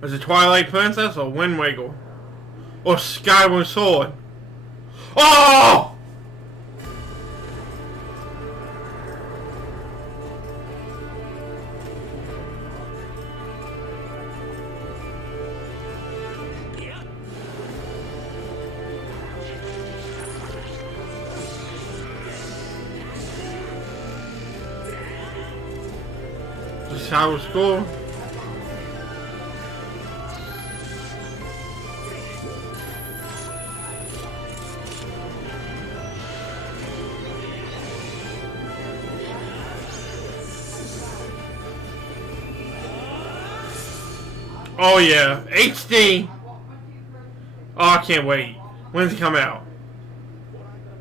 Is it Twilight Princess or Wind Waker? Or Skyward Sword? Oh! This is how it's going. Oh yeah, HD. Oh, I can't wait. When's it come out?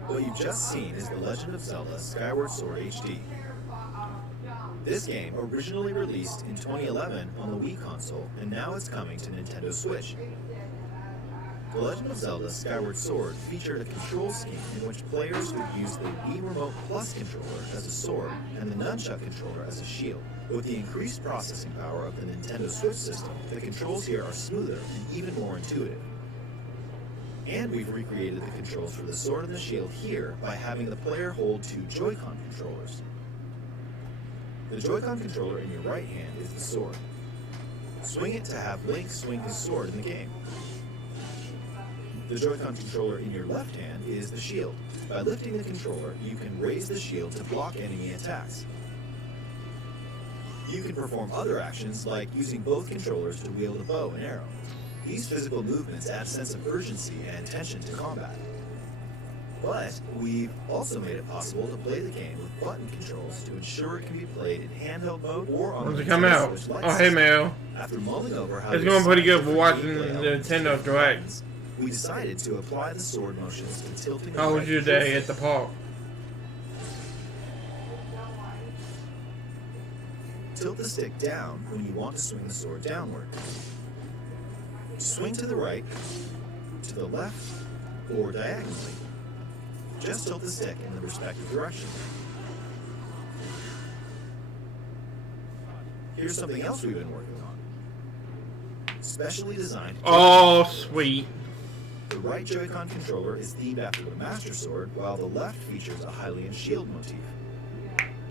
What you've just seen is The Legend of Zelda Skyward Sword HD. This game originally released in 2011 on the Wii console, and now it's coming to Nintendo Switch. The Legend of Zelda Skyward Sword featured a control scheme in which players would use the Wii Remote Plus controller as a sword and the Nunchuck controller as a shield. With the increased processing power of the Nintendo Switch system, the controls here are smoother and even more intuitive. And we've recreated the controls for the sword and the shield here by having the player hold two Joy-Con controllers. The Joy-Con controller in your right hand is the sword. Swing it to have Link swing his sword in the game. The Joy-Con controller in your left hand is the shield. By lifting the controller, you can raise the shield to block enemy attacks. You can perform other actions like using both controllers to wield a bow and arrow. These physical movements add a sense of urgency and tension to combat. But we've also made it possible to play the game with button controls to ensure it can be played in handheld mode or on When's it come out? Oh, hey, Mel. After mulling over how it's going pretty good for watching the Nintendo Direct. We decided to apply the sword motions to tilting. How was your day at the park? Tilt the stick down when you want to swing the sword downward. Swing to the right, to the left, or diagonally. Just tilt the stick in the respective direction. Here's something else we've been working on. Specially designed. Oh, sweet. The right Joy-Con controller is themed after the Master Sword, while the left features a Hylian shield motif.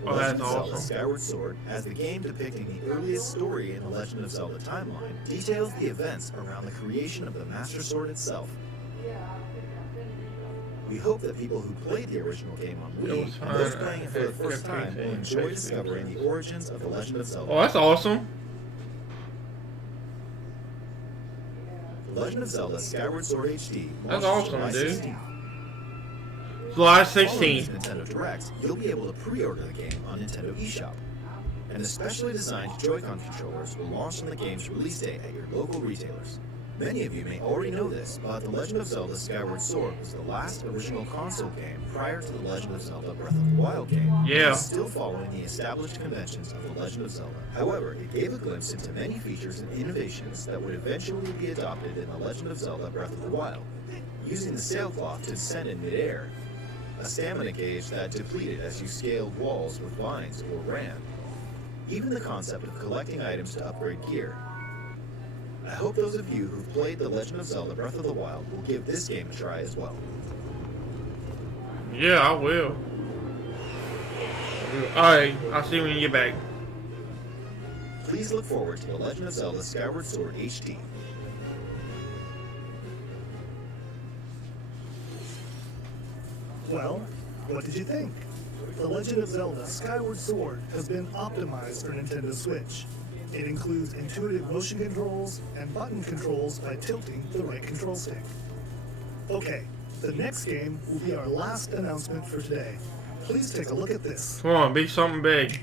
The Legend of Zelda Skyward Sword, as the game depicting the earliest story in the Legend of Zelda timeline, details the events around the creation of the Master Sword itself. We hope that people who played the original game on Wii and those playing it for the first time will enjoy discovering the origins of the Legend of Zelda. Oh, that's awesome. The Legend of Zelda Skyward Sword HD. That's awesome, July dude. 16th. July Following 16th. these Nintendo Directs, you'll be able to pre-order the game on Nintendo eShop. And the specially designed Joy-Con controllers will launch on the game's release date at your local retailers. Many of you may already know this, but The Legend of Zelda Skyward Sword was the last original console game prior to The Legend of Zelda Breath of the Wild game. Yeah. It's still following the established conventions of The Legend of Zelda. However, it gave a glimpse into many features and innovations that would eventually be adopted in The Legend of Zelda Breath of the Wild. Using the sailcloth to descend in midair, a stamina gauge that depleted as you scaled walls with vines or ran. Even the concept of collecting items to upgrade gear. I hope those of you who've played The Legend of Zelda Breath of the Wild will give this game a try as well. Yeah, I will. Alright, I'll see you when you get back. Please look forward to The Legend of Zelda Skyward Sword HD. Well, what did you think? The Legend of Zelda Skyward Sword has been optimized for Nintendo Switch. It includes intuitive motion controls and button controls by tilting the right control stick. Okay, the next game will be our last announcement for today. Please take a look at this. Come on, be something big.